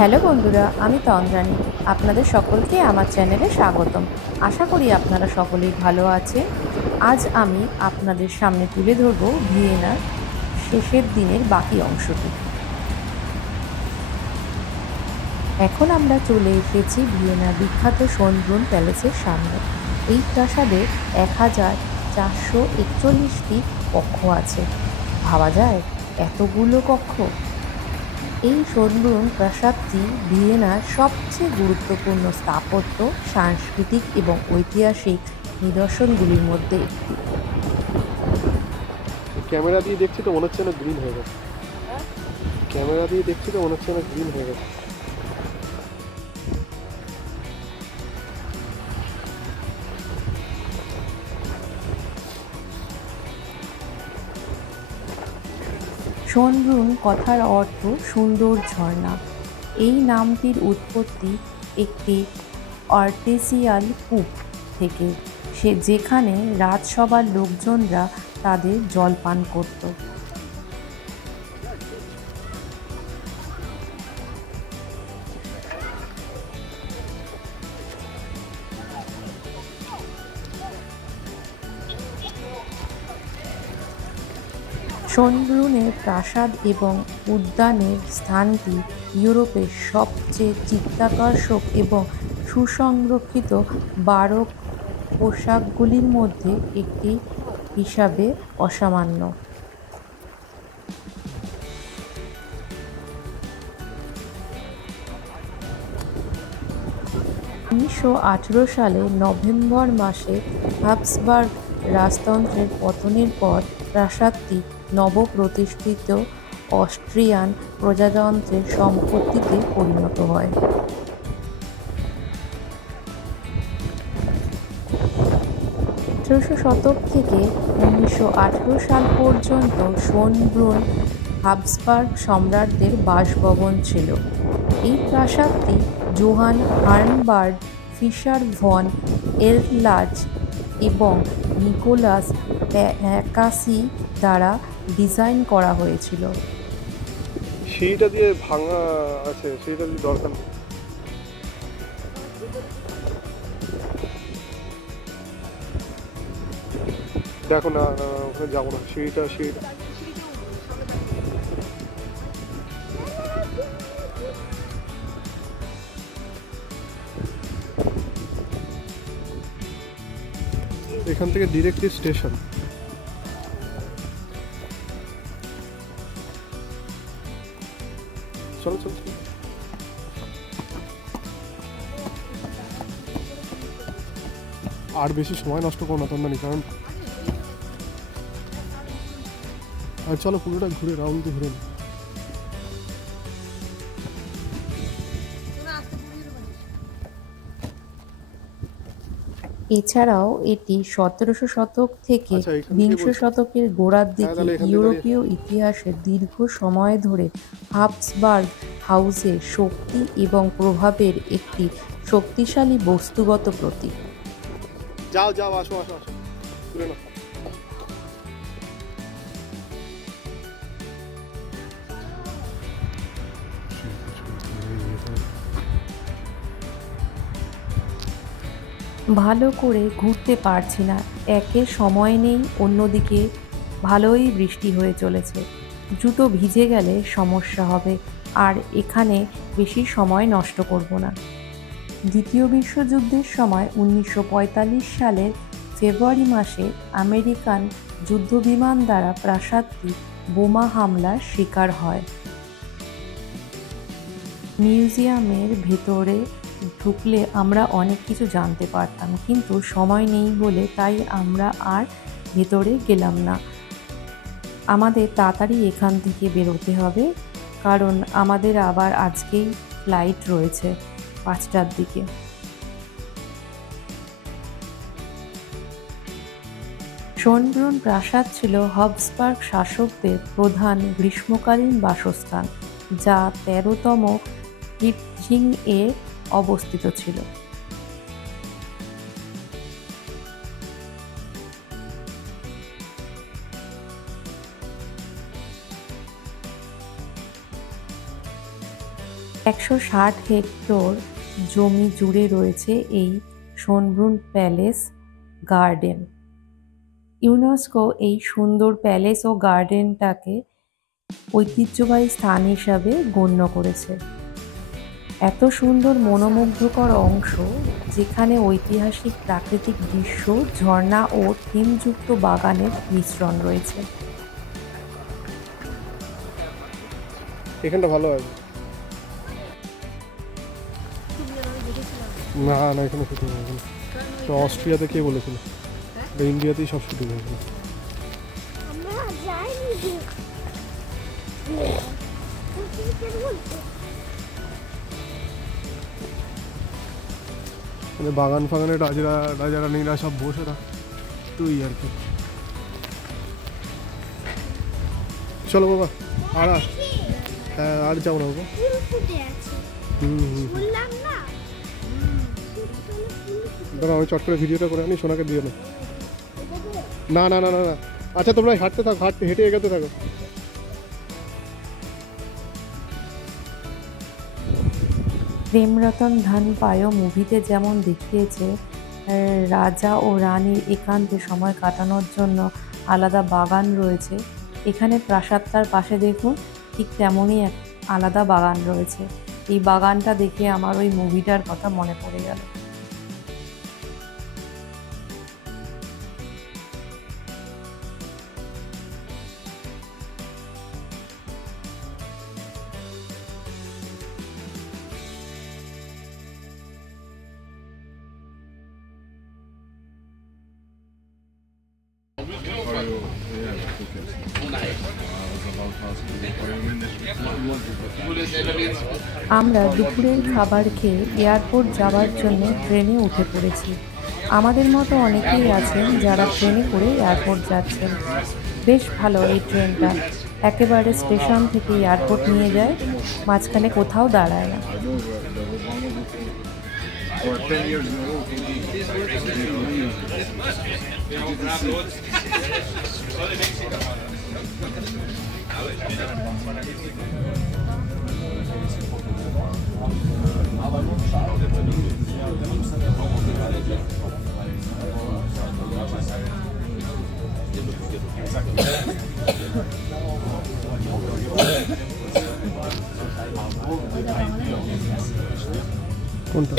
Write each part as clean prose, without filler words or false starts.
Hello বন্ধুরা, আমি তন্দ্রানী। আপনাদের সকলকে আমার চ্যানেলে স্বাগতম। আশা করি আপনারা সকলেই ভালো আছেন। আজ আমি আপনাদের সামনে তুলে ধরব ভিয়েনার শেষের দিনের বাকি অংশটি। এখন আমরা চলে এসেছি ভিয়েনার বিখ্যাত শোনব্রুন প্যালেসের সামনে। এই প্রাসাদে 1441টি কক্ষ আছে। ভাবা যায় এতগুলো কক্ষ! এই শোনব্রুন প্রাসাদটি ভিয়েনার সবচেয়ে গুরুত্বপূর্ণ স্থাপত্য, সাংস্কৃতিক এবং ঐতিহাসিক নিদর্শনগুলির মধ্যে একটি। ক্যামেরা দিয়ে দেখছি তো মনে হচ্ছে না গ্রিন হয়ে গেছে। ক্যামেরা দিয়ে দেখছি তো মনে হচ্ছে না গ্রিন হয়ে গেছে। শোনব্রুন কথার অর্থ সুন্দর ঝর্ণা। এই নামটির উৎপত্তি একটি আর্টেসিয়াল কূপ থেকে, যেখানে রাজসভার লোকজনরা তাদের জল পান করত। শোনব্রুনের প্রাসাদ এবং উদ্যানের স্থানটি ইউরোপের সবচেয়ে চিত্তাকর্ষক এবং সুসংরক্ষিত বারোক পোশাকগুলির মধ্যে একটি হিসাবে অসামান্য। 1918 সালে নভেম্বর মাসে হাবসবার্গ রাজতন্ত্রের পতনের পর প্রাসাদটি নবপ্রতিষ্ঠিত অস্ট্রিয়ান প্রজাতন্ত্রের সম্পত্তিতে পরিণত হয়। 18শো শতক থেকে 1918 সাল পর্যন্ত শোনব্রুন হাবসবার্গ সম্রাটদের বাসভবন ছিল। এই প্রাসাদটি জোহান হার্নবার্গ, ফিশার ভন এরলাচ এবং নিকোলাস প্যাকাসি দ্বারা ডিজাইন করা হয়েছিল। সিঁড়িটা দিয়ে ভাঙা আছে, সিঁড়িটা দিয়ে দরকার নেই। দেখো না, ওখানে যাবো না। সিঁড়িটা এখান থেকে ডিরেক্টলি স্টেশন। চলো চলো চলো। আর বেশি সময় নষ্ট করো না তন্দানি, কারণ আর চলো পুরোটা ঘুরে রাউন্ড দিয়ে ঘুরে নি। এছাড়াও এটি 17শো শতক থেকে বিংশ শতকের গোড়ার দিকে ইউরোপীয় ইতিহাসে দীর্ঘ সময় ধরে হাবসবার্গ হাউসের শক্তি এবং প্রভাবের একটি শক্তিশালী বস্তুগত প্রতীক। যাও যাও, আসো আসো আসো, ঘুরে নাও। ভালো করে ঘুরতে পারছি না, একে সময় নেই, অন্যদিকে ভালোই বৃষ্টি হয়ে চলেছে। জুতো ভিজে গেলে সমস্যা হবে, আর এখানে বেশি সময় নষ্ট করব না। দ্বিতীয় বিশ্বযুদ্ধের সময় 1945 সালের ফেব্রুয়ারি মাসে আমেরিকান যুদ্ধবিমান দ্বারা প্রাসাদটি বোমা হামলার শিকার হয়। মিউজিয়ামের ভেতরে ঢুকলে আমরা অনেক কিছু জানতে পারতাম, কিন্তু সময় নেই বলে তাই আমরা আর ভেতরে গেলাম না। আমাদের তাড়াতাড়ি এখান থেকে বেরোতে হবে, কারণ আমাদের আবার আজকেই ফ্লাইট রয়েছে 5টার দিকে। শোনব্রুন প্রাসাদ ছিল হাবসবার্গ শাসকদের প্রধান গ্রীষ্মকালীন বাসস্থান, যা 13তম হিটজিং-এ অবস্থিত ছিল। 160 হেক্টর জমি জুড়ে রয়েছে এই শোনব্রুন প্যালেস গার্ডেন। ইউনেস্কো এই সুন্দর প্যালেস ও গার্ডেনটাকে ঐতিহ্যবাহী স্থান হিসাবে গণ্য করেছে। এত সুন্দর মনোমুগ্ধকর অংশ, যেখানে ঐতিহাসিক প্রাকৃতিক দৃশ্য, ঝর্ণা ও থিমযুক্ত বাগানের মিশ্রণ রয়েছে। এখানটা ভালো হয় না? না, এখানে শুটিং হয় না। তো অস্ট্রিয়াতে কে বলেছিল? ইন্ডিয়াতেই সব শুটিং হয়েছিল। মানে বাগান ফাগানে রাজা রানীরা সব বসে তুই আর কি। চলো বাবা, আর যাও না বাবা। দাঁড়া, আমি চট করে ভিডিওটা করে আনি, সোনাকে দিয়ে না। না না না না, আচ্ছা তোমরা হাঁটতে থাকো, হেঁটে এগোতে থাকো। প্রেম রতন ধন পায়ো মুভিতে যেমন দেখিয়েছে রাজা ও রানীর একান্তে সময় কাটানোর জন্য আলাদা বাগান রয়েছে, এখানে প্রাসাদটার পাশে দেখুন ঠিক তেমনই এক আলাদা বাগান রয়েছে। এই বাগানটা দেখে আমার ওই মুভিটার কথা মনে পড়ে গেল। আমরা দুপুরের খাবার খেয়ে এয়ারপোর্ট যাওয়ার জন্য ট্রেনে উঠে পড়েছি। আমাদের মতো অনেকেই আছেন যারা ট্রেনে করে এয়ারপোর্ট যাচ্ছেন। বেশ ভালো এই ট্রেনটা, একেবারে স্টেশন থেকে এয়ারপোর্ট নিয়ে যায়, মাঝখানে কোথাও দাঁড়ায় না। কোনটা?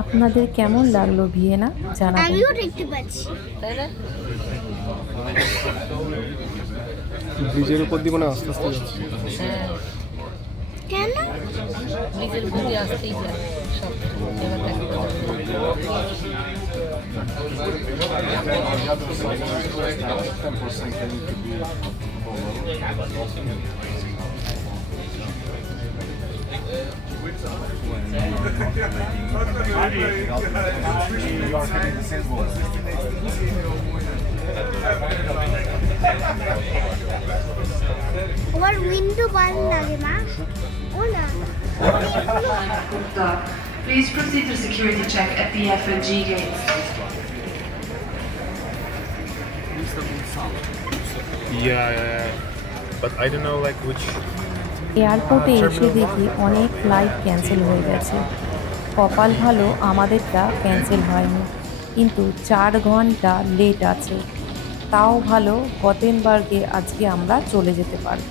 আপনাদের কেমন লাগলো ভিয়েনা জানাবেন। আমিও দেখতে পাচ্ছি, তাই না? ব্রিজের উপর দিয়ে মানে আস্তে আস্তে যাচ্ছে। কেন ব্রিজের উপর দিয়ে আসতেই যায় সব ওর উইন্ডো বন্ধ লাগে মা, ও না। Please proceed to security check at the F&G gates. Yeah, but I don't know like which. এয়ারপোর্টে এসে দেখি অনেক ফ্লাইট ক্যান্সেল হয়ে গেছে। কপাল ভালো আমাদেরটা ক্যান্সেল হয়নি, কিন্তু 4 ঘন্টা লেট আছে। তাও ভালো গতেনবার্গে আজকে আমরা চলে যেতে পারব।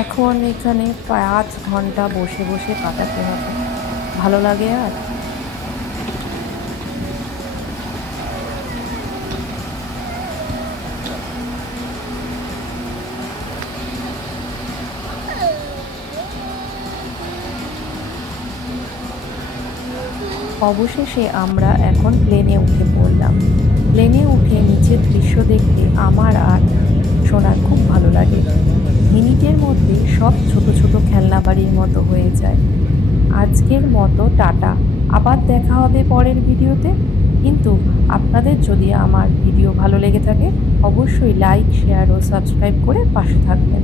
এখন এখানে 5 ঘন্টা বসে বসে কাটাতে হবে, ভালো লাগে আর? অবশেষে আমরা এখন প্লেনে উঠে পড়লাম। প্লেনে উঠে নিচের দৃশ্য দেখতে আমার আর সোনার খুব ভালো লাগে। মিনিটের মধ্যে সব ছোট ছোট খেলনা বাড়ির মতো হয়ে যায়। আজকের মতো টাটা, আবার দেখা হবে পরের ভিডিওতে। কিন্তু আপনাদের যদি আমার ভিডিও ভালো লেগে থাকে অবশ্যই লাইক, শেয়ার ও সাবস্ক্রাইব করে পাশে থাকবেন।